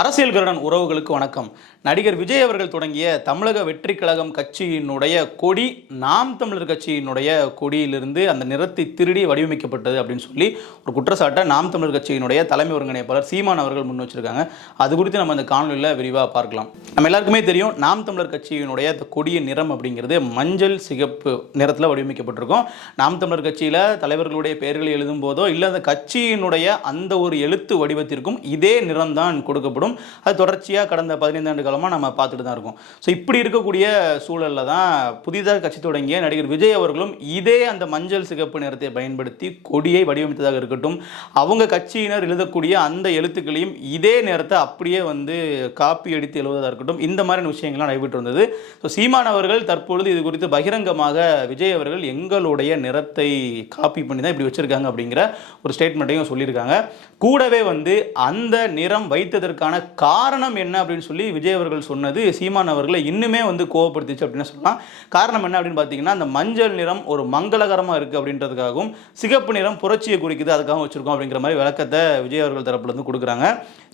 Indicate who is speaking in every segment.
Speaker 1: அரசியல் கருடன் உறவுகளுக்கு வணக்கம். நடிகர் விஜய் அவர்கள் தொடங்கிய தமிழக வெற்றி கழகம் கட்சியினுடைய கொடி நாம் தமிழர் கட்சியினுடைய கொடியிலிருந்து அந்த நிறத்தை திருடி வடிவமைக்கப்பட்டது அப்படின்னு சொல்லி ஒரு குற்றச்சாட்டை நாம் தமிழர் கட்சியினுடைய தலைமை ஒருங்கிணைப்பாளர் சீமான் அவர்கள் முன் வச்சிருக்காங்க. அது குறித்து நம்ம இந்த காணொலியில் விரிவாக பார்க்கலாம். நம்ம எல்லாருக்குமே தெரியும் நாம் தமிழர் கட்சியினுடைய அந்த கொடிய நிறம் அப்படிங்கிறது மஞ்சள் சிகப்பு நிறத்தில் வடிவமைக்கப்பட்டிருக்கும். நாம் தமிழர் கட்சியில் தலைவர்களுடைய பெயர்களை எழுதும் போதோ இல்லை அந்த கட்சியினுடைய அந்த ஒரு எழுத்து வடிவத்திற்கும் இதே நிறம்தான் கொடுக்கப்படும். ஏற்படும். அது தொடர்ச்சியாக கடந்த பதினைந்து ஆண்டு காலமாக நம்ம பார்த்துட்டு தான் இருக்கோம். ஸோ இப்படி இருக்கக்கூடிய சூழலில் தான் புதிதாக கட்சி தொடங்கிய நடிகர் விஜய் அவர்களும் இதே அந்த மஞ்சள் சிகப்பு நிறத்தை பயன்படுத்தி கொடியை வடிவமைத்ததாக இருக்கட்டும் அவங்க கட்சியினர் எழுதக்கூடிய அந்த எழுத்துக்களையும் இதே நேரத்தை அப்படியே வந்து காப்பி அடித்து எழுதுவதாக இருக்கட்டும் இந்த மாதிரியான விஷயங்கள்லாம் நடைபெற்று வந்தது. ஸோ சீமான் அவர்கள் தற்பொழுது இது குறித்து பகிரங்கமாக விஜய் அவர்கள் எங்களுடைய நிறத்தை காப்பி பண்ணி தான் இப்படி வச்சிருக்காங்க அப்படிங்கிற ஒரு ஸ்டேட்மெண்ட்டையும் சொல்லியிருக்காங்க. கூடவே வந்து அந்த நிறம் வைத்ததற்கான காரணம் என்ன அப்படின்னு சொல்லி விஜய் அவர்கள் சொன்னது சீமான் அவர்களை இன்னுமே வந்து கோவப்படுத்திச்சு அப்படின்னு சொல்லலாம். காரணம் என்ன அப்படின்னு பார்த்தீங்கன்னா அந்த மஞ்சள் நிறம் ஒரு மங்களகரமாக இருக்குது அப்படின்றதுக்காகவும் சிகப்பு நிறம் புரட்சியை குறிக்குது அதுக்காக வச்சுருக்கோம் அப்படிங்கிற மாதிரி விளக்கத்தை விஜய் அவர்கள் தரப்புலேருந்து கொடுக்குறாங்க.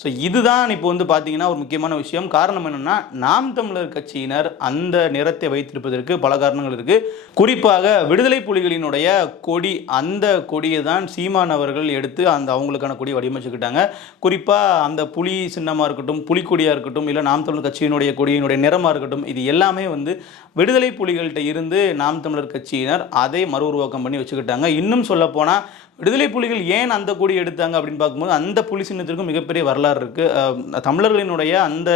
Speaker 1: ஸோ இதுதான் இப்போ வந்து பார்த்தீங்கன்னா ஒரு முக்கியமான விஷயம். காரணம் என்னென்னா நாம் தமிழர் கட்சியினர் அந்த நிறத்தை வைத்திருப்பதற்கு பல காரணங்கள் இருக்குது குறிப்பாக விடுதலை புலிகளினுடைய கொடி அந்த கொடியை தான் சீமான் அவர்கள் எடுத்து அந்த அவங்களுக்கான கொடி வடிவமைச்சுக்கிட்டாங்க. குறிப்பாக அந்த புலி சின்ன சின்னமாக இருக்கட்டும் புலிக்கொடியாக இருக்கட்டும் இல்லை நாம் தமிழர் கட்சியினுடைய கொடியினுடைய நிறமாக இருக்கட்டும் இது எல்லாமே வந்து விடுதலை புலிகள்கிட்ட இருந்து நாம் தமிழர் கட்சியினர் அதை மறு உருவாக்கம் பண்ணி வச்சுக்கிட்டாங்க. இன்னும் சொல்லப்போனால் விடுதலை புலிகள் ஏன் அந்த கொடி எடுத்தாங்க அப்படின்னு பார்க்கும்போது அந்த புலி சின்னத்திற்கும் மிகப்பெரிய வரலாறு இருக்குது தமிழர்களினுடைய அந்த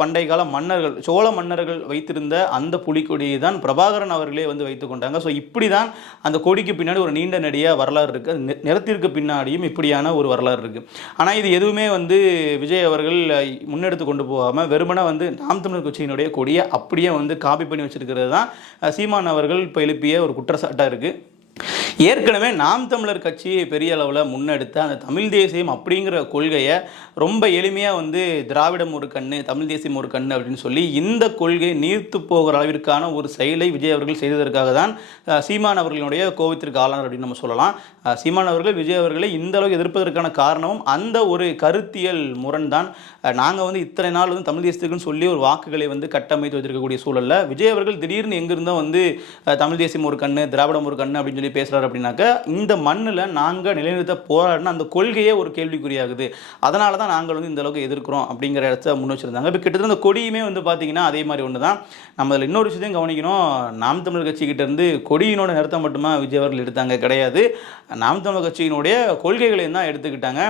Speaker 1: பண்டைய கால மன்னர்கள் சோழ மன்னர்கள் வைத்திருந்த அந்த புலிக்கொடியை தான் பிரபாகரன் அவர்களே வந்து வைத்து கொண்டாங்க. ஸோ இப்படி தான் அந்த கொடிக்கு பின்னாடி ஒரு நீண்ட நடியாக வரலாறு இருக்குது நிறத்திற்கு பின்னாடியும் இப்படியான ஒரு வரலாறு இருக்குது ஆனால் இது எதுவுமே வந்து விஜய் அவர்கள் முன்னெடுத்து கொண்டு போகாமல் வெறுமனை வந்து நாம் தமிழர் கட்சியினுடைய கொடியை அப்படியே வந்து காப்பி பண்ணி வச்சிருக்கிறது தான் சீமான் அவர்கள் இப்போ எழுப்பிய ஒரு குற்றச்சாட்டாக இருக்குது ஏற்கனவே நாம் தமிழர் கட்சியை பெரிய அளவில் முன்னெடுத்த அந்த தமிழ் தேசியம் அப்படிங்கிற கொள்கையை ரொம்ப எளிமையாக வந்து திராவிடம் ஒரு கண்ணு தமிழ் தேசியம் ஒரு கண்ணு அப்படின்னு சொல்லி இந்த கொள்கை நீர்த்து போகிற அளவிற்கான ஒரு செயலை விஜய் அவர்கள் செய்ததற்காக தான் சீமான் அவர்களுடைய கோபத்திற்கு ஆளானார் அப்படின்னு நம்ம சொல்லலாம். சீமான் அவர்கள் விஜய் அவர்களை இந்த அளவுக்கு எதிர்ப்பதற்கான காரணமும் அந்த ஒரு கருத்தியல் முரண் தான். நாங்கள் வந்து இத்தனை நாள் வந்து தமிழ் தேசத்துக்குன்னு சொல்லி ஒரு வாக்குகளை வந்து கட்டமைத்து வச்சிருக்கக்கூடிய சூழலில் விஜய் அவர்கள் திடீர்னு எங்கிருந்தோ வந்து தமிழ் தேசியம் ஒரு கண்ணு திராவிடம் ஒரு கண்ணு அப்படின்னு சொல்லி பேசுகிறார் பேசுறாரு அப்படின்னாக்க இந்த மண்ணில் நாங்கள் நிலைநிறுத்த போராடினா அந்த கொள்கையே ஒரு கேள்விக்குறியாகுது. அதனால தான் நாங்கள் வந்து இந்த அளவுக்கு எதிர்க்கிறோம் அப்படிங்கிற இடத்த முன் வச்சிருந்தாங்க. இப்போ கிட்டத்தட்ட அந்த கொடியுமே வந்து பார்த்தீங்கன்னா அதே மாதிரி ஒன்று தான் நம்ம அதில் இன்னொரு விஷயத்தையும் கவனிக்கணும். நாம் தமிழர் கட்சிக்கிட்ட இருந்து கொடியினோட நிறுத்த மட்டுமா விஜய் அவர்கள் எடுத்தாங்க? கிடையாது. நாம் தமிழர் கட்சியினுடைய கொள்கைகளையும் தான் எடுத்துக்கிட்டாங்க.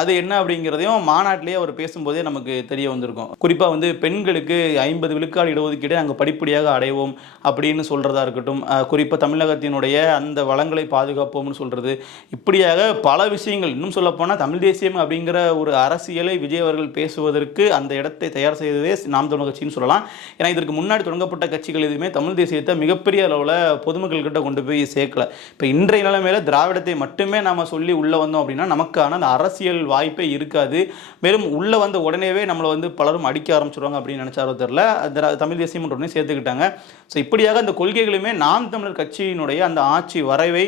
Speaker 1: அது என்ன அப்படிங்கிறதையும் மாநாட்டிலேயே அவர் பேசும்போதே நமக்கு தெரிய வந்திருக்கும். குறிப்பாக வந்து பெண்களுக்கு ஐம்பது விழுக்காடு இடஒதுக்கீடு நாங்கள் படிப்படியாக அடைவோம் அப்படின்னு சொல்கிறதா இருக்கட்டும். குறிப்பாக தமிழகத்தினுடைய அந்த வளங்களை பாதுகாப்போம்னு சொல்கிறது இப்படியாக பல விஷயங்கள் இன்னும் சொல்லப்போனால் தமிழ் தேசியம் அப்படிங்கிற ஒரு அரசியலை விஜய் அவர்கள் பேசுவதற்கு அந்த இடத்தை தயார் செய்ததே நாம் தமிழ் கட்சின்னு சொல்லலாம். ஏன்னா இதற்கு முன்னாடி தொடங்கப்பட்ட கட்சிகள் எதுவுமே தமிழ் தேசியத்தை மிகப்பெரிய அளவில் பொதுமக்கள்கிட்ட கொண்டு போய் சேர்க்கல. இப்போ இன்றைய நிலைமையில் திராவிடத்தை மட்டுமே நாம் சொல்லி உள்ளே வந்தோம் அப்படின்னா நமக்கான அந்த அரசியல் வாய்ப்பே இருக்காது. மேலும் உள்ளே வந்த உடனேவே நம்மளை வந்து பலரும் அடிக்க ஆரம்பிச்சிருவாங்க அப்படின்னு நினச்சாரோ தெரில தமிழ் தேசியம் உடனே சேர்த்துக்கிட்டாங்க. ஸோ இப்படியாக அந்த கொள்கைகளுமே நாம் தமிழர் கட்சியினுடைய அந்த ஆட்சி வரைவை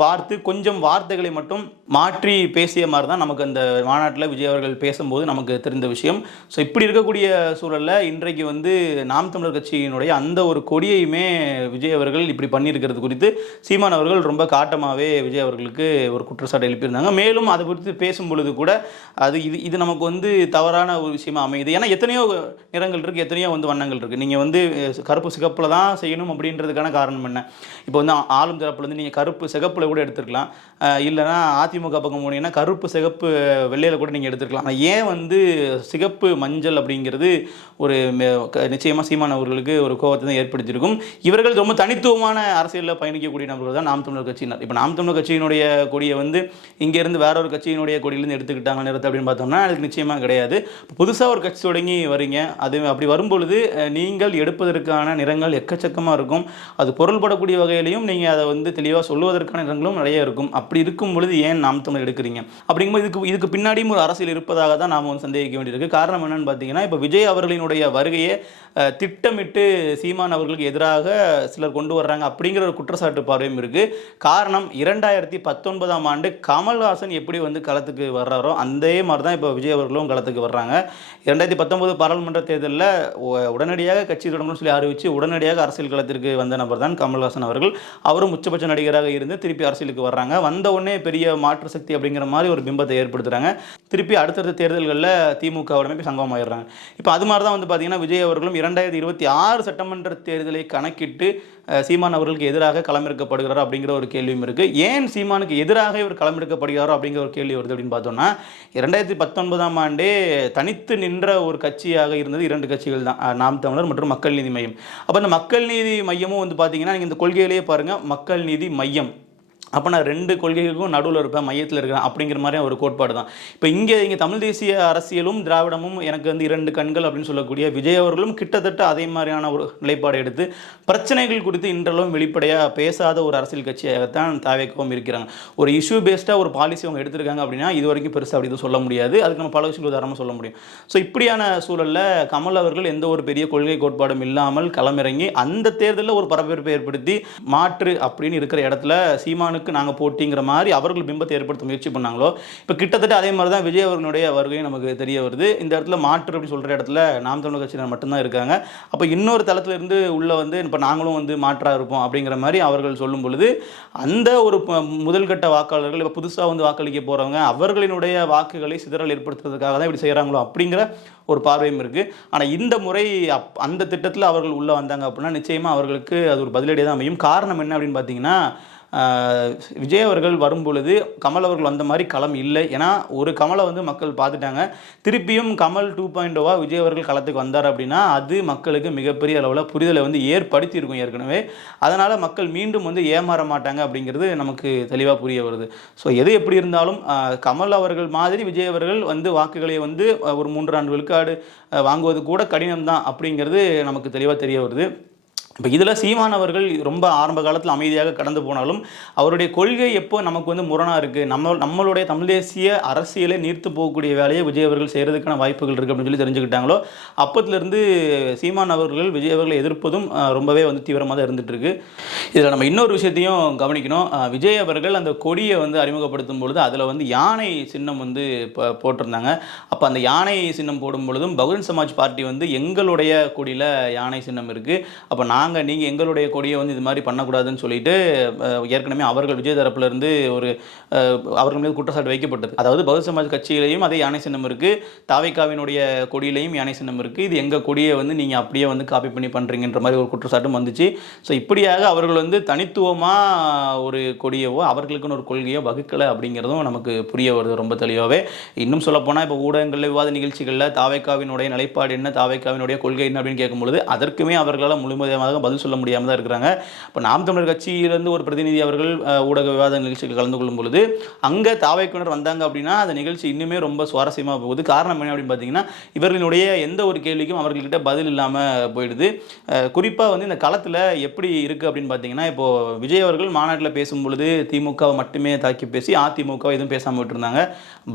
Speaker 1: பார்த்து கொஞ்சம் வார்த்தைகளை மட்டும் மாற்றி பேசிய மாதிரி தான் நமக்கு அந்த மாநாட்டில் விஜய் அவர்கள் பேசும்போது நமக்கு தெரிந்த விஷயம். ஸோ இப்படி இருக்கக்கூடிய சூழலில் இன்றைக்கு வந்து நாம் தமிழர் கட்சியினுடைய அந்த ஒரு கொடியையுமே விஜய் அவர்கள் இப்படி பண்ணியிருக்கிறது குறித்து சீமான் அவர்கள் ரொம்ப காட்டமாகவே விஜய் அவர்களுக்கு ஒரு குற்றச்சாட்டு எழுப்பியிருந்தாங்க. மேலும் அதை குறித்து பேசும் பொழுது கூட அது இது இது நமக்கு வந்து தவறான ஒரு விஷயமா அமையுது. ஏன்னா எத்தனையோ நிறங்கள் இருக்குது எத்தனையோ வந்து வண்ணங்கள் இருக்குது நீங்கள் வந்து கருப்பு சிகப்பில் தான் செய்யணும் அப்படின்றதுக்கான காரணம் என்ன? இப்போ வந்து ஆளும் தரப்புலேருந்து நீங்கள் கருப்பு சிகப்பில் கூட எடுத்துருக்கலாம். இல்லைனா இல்லைன்னா அதிமுக பக்கம் போனீங்கன்னா கருப்பு சிகப்பு வெள்ளையில் கூட நீங்கள் எடுத்துருக்கலாம். ஆனால் ஏன் வந்து சிகப்பு மஞ்சள் அப்படிங்கிறது ஒரு நிச்சயமாக சீமான் அவர்களுக்கு ஒரு கோபத்தை தான் ஏற்படுத்தியிருக்கும். இவர்கள் ரொம்ப தனித்துவமான அரசியலில் பயணிக்கக்கூடிய நபர்கள் தான் நாம் தமிழர் கட்சியினர். இப்போ நாம் தமிழர் கட்சியினுடைய கொடியை வந்து இங்கேருந்து வேற ஒரு கட்சியினுடைய கொடியிலேருந்து எடுத்துக்கிட்டாங்க நிறத்தை அப்படின்னு பார்த்தோம்னா அதுக்கு நிச்சயமாக கிடையாது. புதுசாக ஒரு கட்சி தொடங்கி வரீங்க. அது அப்படி வரும்பொழுது நீங்கள் எடுப்பதற்கான நிறங்கள் எக்கச்சக்கமாக இருக்கும். அது பொருள்படக்கூடிய வகையிலையும் நீங்கள் அதை வந்து தெளிவாக சொல்லுவதற்கான அதற்கான இடங்களும் நிறைய இருக்கும். அப்படி இருக்கும் பொழுது ஏன் நாம் தமிழ் எடுக்கிறீங்க? அப்படிங்கும்போது இதுக்கு இதுக்கு பின்னாடியும் ஒரு அரசியல் இருப்பதாக தான் நாம் வந்து சந்தேகிக்க வேண்டியிருக்கு. காரணம் என்னன்னு பார்த்தீங்கன்னா இப்போ விஜய் அவர்களினுடைய வருகையை திட்டமிட்டு சீமான் அவர்களுக்கு எதிராக சிலர் கொண்டு வர்றாங்க அப்படிங்கிற ஒரு குற்றச்சாட்டு பார்வையும் இருக்குது காரணம் இரண்டாயிரத்தி பத்தொன்பதாம் ஆண்டு கமல்ஹாசன் எப்படி வந்து களத்துக்கு வர்றாரோ அதே மாதிரி தான் இப்போ விஜய் அவர்களும் களத்துக்கு வர்றாங்க. இரண்டாயிரத்தி பத்தொன்பது பாராளுமன்ற தேர்தலில் உடனடியாக கட்சி தொடங்கணும்னு சொல்லி அறிவித்து உடனடியாக அரசியல் களத்திற்கு வந்த நபர் தான் கமல்ஹாசன் அவர்கள். அவரும் உச்சபட்ச நடிகராக இருந்து திருப்பி அரசியலுக்கு வர்றாங்க. வந்த உடனே பெரிய மாற்று சக்தி அப்படிங்கிற மாதிரி ஒரு பிம்பத்தை ஏற்படுத்துறாங்க. திருப்பி அடுத்தடுத்த தேர்தல்களில் திமுகவுடனே போய் சங்கமம் ஆயிடுறாங்க. இப்போ அது மாதிரி தான் வந்து பார்த்தீங்கன்னா விஜய் அவர்களும் இரண்டாயிரத்தி இருபத்தி ஆறு சட்டமன்ற தேர்தலை கணக்கிட்டு சீமான் அவர்களுக்கு எதிராக களமிறக்கப்படுகிறாரோ அப்படிங்கிற ஒரு கேள்வியும் இருக்குது ஏன் சீமானுக்கு எதிராக இவர் களமிறக்கப்படுகிறாரோ அப்படிங்கிற ஒரு கேள்வி வருது அப்படின்னு பார்த்தோம்னா இரண்டாயிரத்தி பத்தொன்பதாம் ஆண்டே தனித்து நின்ற ஒரு கட்சியாக இருந்தது இரண்டு கட்சிகள் தான். நாம் தமிழர் மற்றும் மக்கள் நீதி மையம். அப்போ இந்த மக்கள் நீதி மையமும் வந்து பார்த்தீங்கன்னா நீங்கள் இந்த கொள்கையிலேயே பாருங்கள் மக்கள் நீதி மையம். அப்போ நான் ரெண்டு கொள்கைகளுக்கும் நடுவில் இருப்பேன் மையத்தில் இருக்கிறேன் அப்படிங்கிற மாதிரி ஒரு கோட்பாடு தான். இப்போ இங்கே இங்கே தமிழ் தேசிய அரசியலும் திராவிடமும் எனக்கு வந்து இரண்டு கண்கள் அப்படின்னு சொல்லக்கூடிய விஜய் அவர்களும் கிட்டத்தட்ட அதே மாதிரியான ஒரு நிலைப்பாடு எடுத்து பிரச்சனைகள் குறித்து இன்றளவும் வெளிப்படையாக பேசாத ஒரு அரசியல் கட்சியாகத்தான் தாவேக்கவும் இருக்கிறாங்க. ஒரு இஷ்யூ பேஸ்டாக ஒரு பாலிசி அவங்க எடுத்திருக்காங்க அப்படின்னா இது வரைக்கும் பெருசாக அப்படி சொல்ல முடியாது. அதுக்கு நம்ம பல விஷயங்கள் உதாரணமாக சொல்ல முடியும். ஸோ இப்படியான சூழலில் கமல் அவர்கள் எந்த ஒரு பெரிய கொள்கை கோட்பாடும் இல்லாமல் களமிறங்கி அந்த தேர்தலில் ஒரு பரபரப்பை ஏற்படுத்தி மாற்று அப்படின்னு இருக்கிற இடத்துல சீமானுக்கு நாங்கள் போட்டிங்கிற மாதிரி அவர்கள் பிம்பத்தை ஏற்படுத்த முயற்சி பண்ணாங்களோ இப்போ கிட்டத்தட்ட அதே மாதிரி தான் விஜய் அவர்களுடைய வருகையும் நமக்கு தெரிய வருது. இந்த இடத்துல மாற்று அப்படின்னு சொல்கிற இடத்துல நாம் தமிழர் கட்சியினர் மட்டும்தான் இருக்காங்க. அப்போ இன்னொரு தளத்துல இருந்து உள்ளே வந்து இப்போ நாங்களும் வந்து மாற்றாக இருப்போம் அப்படிங்கிற மாதிரி அவர்கள் சொல்லும் பொழுது அந்த ஒரு ப- வாக்காளர்கள் இப்போ புதுசாக வந்து வாக்களிக்க போகிறவங்க அவர்களினுடைய வாக்குகளை சிதறல் ஏற்படுத்துறதுக்காக தான் இப்படி செய்கிறாங்களோ அப்படிங்கிற ஒரு பார்வையும் இருக்குது ஆனால் இந்த முறை அப் அந்த திட்டத்தில் அவர்கள் உள்ளே வந்தாங்க அப்படின்னா நிச்சயமாக அவர்களுக்கு அது ஒரு பதிலடியாக தான் அமையும். காரணம் என்ன அப்படின்னு பார்த்தீங்கன்னா விஜய் அவர்கள் வரும் பொழுது கமல் அவர்கள் வந்த மாதிரி களம் இல்லை. ஏன்னா ஒரு கமலை வந்து மக்கள் பார்த்துட்டாங்க. திருப்பியும் கமல் டூ பாயிண்ட் ஓவா விஜய் அவர்கள் களத்துக்கு வந்தார் அப்படின்னா அது மக்களுக்கு மிகப்பெரிய அளவில் புரிதலை வந்து ஏற்படுத்தி இருக்கும் ஏற்கனவே. அதனால் மக்கள் மீண்டும் வந்து ஏமாற மாட்டாங்க அப்படிங்கிறது நமக்கு தெளிவாக புரிய வருது. ஸோ எது எப்படி இருந்தாலும் கமல் அவர்கள் மாதிரி விஜய் அவர்கள் வந்து வாக்குகளை வந்து ஒரு ஒரு மூன்றாண்டு விழுக்காடு வாங்குவது கூட கடினம் தான் அப்படிங்கிறது நமக்கு தெளிவாக தெரிய வருது. இப்போ இதில் சீமான் அவர்கள் ரொம்ப ஆரம்ப காலத்தில் அமைதியாக கடந்து போனாலும் அவருடைய கொள்கை எப்போ நமக்கு வந்து முரணாக இருக்குது நம்ம நம்மளுடைய தமிழ் தேசிய அரசியலை நீர்த்து போகக்கூடிய வேலையை விஜய் அவர்கள் செய்கிறதுக்கான வாய்ப்புகள் இருக்குது அப்படின்னு சொல்லி தெரிஞ்சுக்கிட்டாங்களோ அப்போத்துலேருந்து சீமான் அவர்கள் விஜய் அவர்களை எதிர்ப்பதும் ரொம்பவே வந்து தீவிரமாக தான் இருந்துகிட்ருக்கு இதில் நம்ம இன்னொரு விஷயத்தையும் கவனிக்கணும். விஜய் அவர்கள் அந்த கொடியை வந்து அறிமுகப்படுத்தும் பொழுது அதில் வந்து யானை சின்னம் வந்து இப்போ போட்டிருந்தாங்க. அப்போ அந்த யானை சின்னம் போடும் பொழுதும் பகுஜன் சமாஜ் பார்ட்டி வந்து எங்களுடைய கொடியில் யானை சின்னம் இருக்குது அப்போ நான் நாங்கள் நீங்கள் எங்களுடைய கொடியை வந்து இது மாதிரி பண்ணக்கூடாதுன்னு சொல்லிட்டு ஏற்கனவே அவர்கள் விஜய் தரப்புலேருந்து ஒரு அவர்கள் மீது குற்றச்சாட்டு வைக்கப்பட்டது. அதாவது பகுஜன் சமாஜ் கட்சியிலையும் அதே யானை சின்னம் இருக்குது தாவைக்காவினுடைய கொடியிலையும் யானை சின்னம் இருக்குது இது எங்கள் கொடியை வந்து நீங்கள் அப்படியே வந்து காப்பி பண்ணி பண்ணுறீங்கன்ற மாதிரி ஒரு குற்றச்சாட்டும் வந்துச்சு. ஸோ இப்படியாக அவர்கள் வந்து தனித்துவமாக ஒரு கொடியவோ அவர்களுக்குன்னு ஒரு கொள்கையோ வகுக்கலை அப்படிங்கிறதும் நமக்கு புரிய வருது ரொம்ப தெளிவாகவே இன்னும் சொல்லப்போனால் இப்போ ஊடகங்களில் விவாத நிகழ்ச்சிகளில் தாவைக்காவினுடைய நிலைப்பாடு என்ன தாவைக்காவினுடைய கொள்கை என்ன அப்படின்னு கேட்கும்பொழுது அதற்குமே அவர்களால் முழுமையாக பதில் சொல்ல முடியாமல் தான் இருக்கிறாங்க. இப்போ நாம் தமிழர் கட்சியிலேருந்து ஒரு பிரதிநிதி அவர்கள் ஊடக விவாத நிகழ்ச்சிகள் கலந்து கொள்ளும் பொழுது அங்கே தாவைக்குனர் வந்தாங்க அப்படின்னா அந்த நிகழ்ச்சி இன்னுமே ரொம்ப சுவாரஸ்யமாக போகுது. காரணம் என்ன அப்படின்னு பார்த்தீங்கன்னா இவர்களுடைய எந்த ஒரு கேள்விக்கும் அவர்கள்கிட்ட பதில் இல்லாமல் போயிடுது. குறிப்பாக வந்து இந்த களத்தில் எப்படி இருக்குது அப்படின்னு பார்த்தீங்கன்னா இப்போது விஜய் அவர்கள் மாநாட்டில் பேசும் பொழுது திமுகவை மட்டுமே தாக்கி பேசி அதிமுக எதுவும் பேசாமல் விட்டுருந்தாங்க.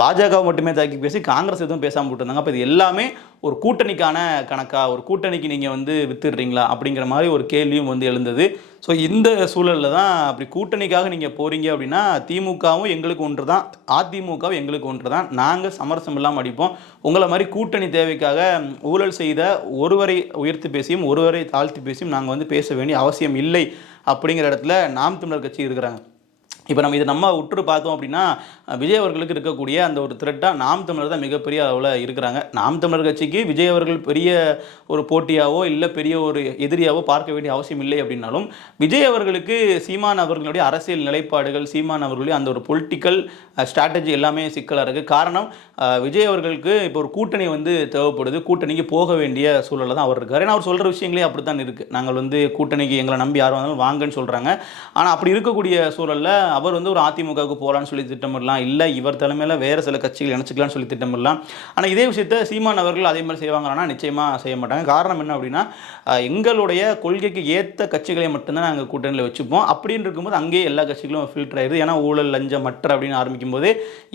Speaker 1: பாஜகவை மட்டுமே தாக்கி பேசி காங்கிரஸ் எதுவும் பேசாமல் விட்டுருந்தாங்க. அப்போ இது எல்லாமே ஒரு கூட்டணிக்கான கணக்கா? ஒரு கூட்டணிக்கு நீங்கள் வந்து வித்துடுறீங்களா? அப்படிங்கிற மாதிரி ஒரு கேள்வியும் வந்து எழுந்தது. ஸோ இந்த சூழலில் தான் அப்படி கூட்டணிக்காக நீங்கள் போகிறீங்க அப்படின்னா திமுகவும் எங்களுக்கு ஒன்று தான் அதிமுகவும் எங்களுக்கு ஒன்று தான் நாங்கள் சமரசம் இல்லாமல் அடிப்போம். உங்களை மாதிரி கூட்டணி தேவைக்காக ஊழல் செய்த ஒருவரை உயர்த்தி பேசியும் ஒருவரை தாழ்த்தி பேசியும் நாங்கள் வந்து பேச வேண்டிய அவசியம் இல்லை அப்படிங்கிற இடத்துல நாம் தமிழர் கட்சி இருக்கிறாங்க. இப்போ நம்ம இதை நம்ம உற்று பார்த்தோம் அப்படின்னா விஜய் அவர்களுக்கு இருக்கக்கூடிய அந்த ஒரு த்ரெட்டாக நாம் தமிழர் தான் மிகப்பெரிய அளவில் இருக்கிறாங்க. நாம் தமிழர் கட்சிக்கு விஜய் அவர்கள் பெரிய ஒரு போட்டியாவோ இல்லை பெரிய ஒரு எதிரியாவோ பார்க்க வேண்டிய அவசியம் இல்லை அப்படின்னாலும் விஜய் அவர்களுக்கு சீமான் அவர்களுடைய அரசியல் நிலைப்பாடுகள் சீமான் அவர்களுடைய அந்த ஒரு பொலிட்டிக்கல் ஸ்ட்ராட்டஜி எல்லாமே சிக்கலாக இருக்குது காரணம் விஜய் அவர்களுக்கு இப்போ ஒரு கூட்டணி வந்து தேவைப்படுது. கூட்டணிக்கு போக வேண்டிய சூழலில் தான் அவர் இருக்கார். ஏன்னா அவர் சொல்கிற விஷயங்களே அப்படி தான் இருக்குது நாங்கள் வந்து கூட்டணிக்கு எங்களை நம்பி யாரும் வந்தாலும் வாங்கன்னு சொல்கிறாங்க ஆனால் அப்படி இருக்கக்கூடிய சூழலில் அவர் வந்து ஒரு அதிமுகவுக்கு போகலான்னு சொல்லி திட்டமிடலாம். இல்லை இவர் தலைமையில் வேறு சில கட்சிகள் இணைச்சிக்கலாம்னு சொல்லி திட்டமிடலாம். ஆனால் இதே விஷயத்த சீமான் அவர்கள் அதே மாதிரி செய்வாங்கன்னா நிச்சயமாக செய்ய மாட்டாங்க. காரணம் என்ன அப்படின்னா எங்களுடைய கொள்கைக்கு ஏற்ற கட்சிகளை மட்டும்தான் நாங்கள் கூட்டணியில் வச்சுப்போம். அப்படின்னு இருக்கும்போது அங்கேயே எல்லா கட்சிகளும் ஃபில்டர் ஆயிடுது. ஏன்னா ஊழல் லஞ்சம் மற்ற அப்படின்னு ஆரம்பிக்கும் போது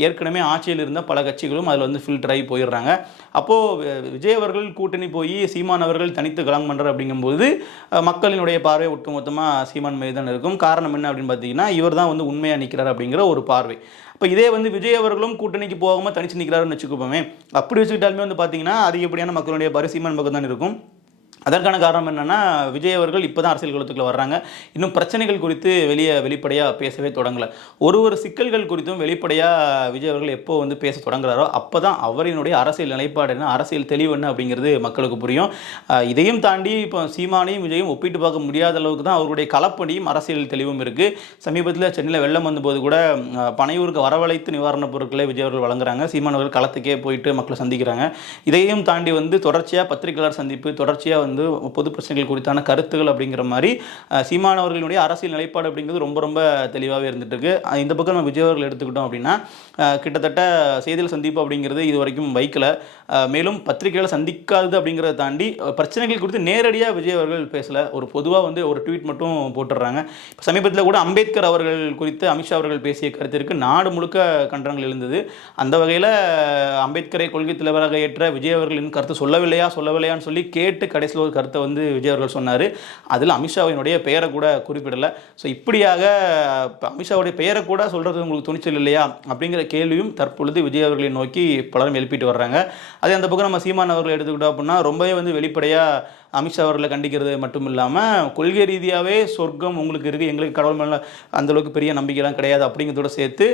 Speaker 1: ஏற்கனவே ஆட்சியில் இருந்த பல கட்சிகளும் அதில் வந்து ஃபில்டர் ஆகி போயிடுறாங்க. அப்போது விஜய் அவர்கள் கூட்டணி போய் சீமான் அவர்கள் தனித்து களம் பண்ணுற அப்படிங்கும்போது மக்களினுடைய பார்வை ஒட்டுமொத்தமாக சீமான் மீது தான் இருக்கும். காரணம் என்ன அப்படின்னு பார்த்தீங்கன்னா இவர் தான் வந்து உண்மையாக நிற்கிறார் அப்படிங்கிற ஒரு பார்வை. இப்போ இதே வந்து விஜய் அவர்களும் கூட்டணிக்கு போகாமல் தனிச்சு நிற்கிறாருன்னு வச்சுக்கோமே அப்படி வச்சுக்கிட்டாலுமே வந்து பார்த்தீங்கன்னா அதிகப்படியான மக்களுடைய பரிசீமன் பக்கம் தான் இருக்கும். அதற்கான காரணம் என்னென்னா விஜய் அவர்கள் இப்போ தான் அரசியல் குளத்துக்குள்ள வர்றாங்க. இன்னும் பிரச்சனைகள் குறித்து வெளியே வெளிப்படையாக பேசவே தொடங்கலை. ஒரு ஒரு சிக்கல்கள் குறித்தும் வெளிப்படையாக விஜய் அவர்கள் எப்போ வந்து பேச தொடங்குறாரோ அப்போ தான் அவரினுடைய அரசியல் நிலைப்பாடு என்ன அரசியல் தெளிவு என்ன அப்படிங்கிறது மக்களுக்கு புரியும். இதையும் தாண்டி இப்போ சீமானையும் விஜயும் ஒப்பிட்டு பார்க்க முடியாத அளவுக்கு தான் அவருடைய கலப்பணியும் அரசியல் தெளிவும் இருக்குது சமீபத்தில் சென்னையில் வெள்ளம் வந்தபோது கூட பனையூருக்கு வரவழைத்து நிவாரணப் பொருட்களை விஜய் அவர்கள் வழங்குறாங்க. சீமானவர்கள் களத்துக்கே போயிட்டு மக்களை சந்திக்கிறாங்க. இதையும் தாண்டி வந்து தொடர்ச்சியாக பத்திரிகையாளர் சந்திப்பு தொடர்ச்சியாக வந்து வந்து பொது பிரச்சனைகள் குறித்தான கருத்துகள் அப்படிங்கிற மாதிரி சீமான் அவர்களுடைய அரசியல் நிலைப்பாடு அப்படிங்கிறது ரொம்ப ரொம்ப தெளிவாகவே இருந்துட்டு இருக்கு இந்த பக்கம் நம்ம விஜய் அவர்கள் எடுத்துக்கிட்டோம் அப்படின்னா கிட்டத்தட்ட செய்தியில் சந்திப்பு அப்படிங்கிறது இது வரைக்கும் வைக்கல. மேலும் பத்திரிகைகளை சந்திக்காதது அப்படிங்கிறத தாண்டி பிரச்சனைகள் குறித்து நேரடியாக விஜய் அவர்கள் பேசலை. ஒரு பொதுவாக வந்து ஒரு ட்வீட் மட்டும் போட்டுடுறாங்க. இப்போ சமீபத்தில் கூட அம்பேத்கர் அவர்கள் குறித்து அமித்ஷா அவர்கள் பேசிய கருத்திற்கு நாடு முழுக்க கண்டனங்கள் எழுந்தது. அந்த வகையில் அம்பேத்கரை கொள்கை தலைவராக ஏற்ற விஜய் அவர்களின் கருத்து சொல்லவில்லையா சொல்லவில்லையான்னு சொல்லி கேட்டு கடைசியில் ஒரு கருத்தை வந்து விஜய் அவர்கள் சொன்னார். அதில் அமித்ஷாவினுடைய பெயரை கூட குறிப்பிடலை. ஸோ இப்படியாக அமித்ஷாவுடைய பெயரை கூட சொல்கிறது உங்களுக்கு துணிச்சல் இல்லையா அப்படிங்கிற கேள்வியும் தற்பொழுது விஜய் அவர்களை நோக்கி பலரும் எழுப்பிட்டு வர்றாங்க. அதே அந்த பக்கம் நம்ம சீமான் அவர்களை எடுத்துக்கிட்டோம் அப்படின்னா ரொம்பவே வந்து வெளிப்படையாக அமித்ஷா அவர்களை கண்டிக்கிறது மட்டும் இல்லாமல் கொள்கை ரீதியாகவே சொர்க்கம் உங்களுக்கு இருக்குது எங்களுக்கு கடவுள் மேலே அந்தளவுக்கு பெரிய நம்பிக்கைலாம் கிடையாது அப்படிங்கிறதோட சேர்த்து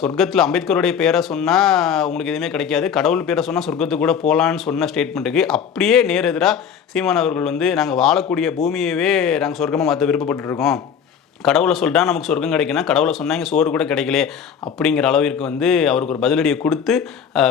Speaker 1: சொர்க்கத்தில் அம்பேத்கருடைய பேரை சொன்னால் உங்களுக்கு எதுவுமே கிடைக்காது. கடவுள் பேரை சொன்னால் சொர்க்கத்துக்கு கூட போகலான்னு சொன்ன ஸ்டேட்மெண்ட்டுக்கு அப்படியே நேர் எதிராக சீமான் அவர்கள் வந்து நாங்கள் வாழக்கூடிய பூமியவே நாங்கள் சொர்க்கமாக மாற்ற விருப்பப்பட்டுருக்கோம். கடவுளை சொல்லிட்டா நமக்கு சொர்க்கம் கிடைக்குன்னா கடவுளை சொன்னாங்க சோறு கூட கிடைக்கலையே அப்படிங்கிற அளவிற்கு வந்து அவருக்கு ஒரு பதிலடியை கொடுத்து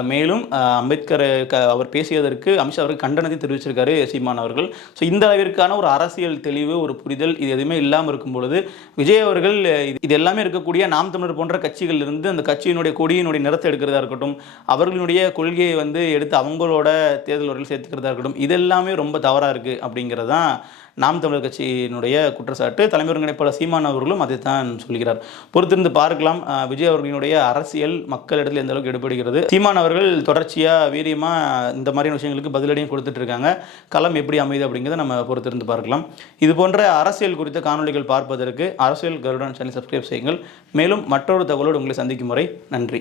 Speaker 1: மேலும் அம்பேத்கர் க அவர் பேசியதற்கு அமித்ஷா அவருக்கு கண்டனத்தை தெரிவிச்சிருக்காரு சீமான் அவர்கள். ஸோ இந்த அளவிற்கான ஒரு அரசியல் தெளிவு ஒரு புரிதல் இது எதுவுமே இல்லாமல் இருக்கும் பொழுது விஜய் அவர்கள் இது- இது எல்லாமே இருக்கக்கூடிய நாம் தமிழர் போன்ற கட்சிகள் இருந்து அந்த கட்சியினுடைய கொடியினுடைய நிறத்தை எடுக்கிறதா இருக்கட்டும் அவர்களுடைய கொள்கையை வந்து எடுத்து அவங்களோட தேர்தல் வரையில் சேர்த்துக்கிறதா இருக்கட்டும் இது எல்லாமே ரொம்ப தவறாக இருக்குது அப்படிங்கிறது தான் நாம் தமிழர் கட்சியினுடைய குற்றச்சாட்டு. தலைமை ஒருங்கிணைப்பாளர் சீமான் அவர்களும் அதை தான் சொல்கிறார். பொறுத்திருந்து பார்க்கலாம். விஜய் அவர்களினுடைய அரசியல் மக்களிடத்தில் எந்த அளவுக்கு எடுபடுகிறது. சீமான் அவர்கள் தொடர்ச்சியாக வீரியமாக இந்த மாதிரியான விஷயங்களுக்கு பதிலடியும் கொடுத்துட்டு இருக்காங்க. களம் எப்படி அமைது அப்படிங்கிறத நம்ம பொறுத்திருந்து பார்க்கலாம். இது போன்ற அரசியல் குறித்த காணொலிகள் பார்ப்பதற்கு அரசியல் கருடன் சேனல் சப்ஸ்கிரைப் செய்யுங்கள். மேலும் மற்றொரு தகவலோடு உங்களை சந்திக்கும் முறை நன்றி.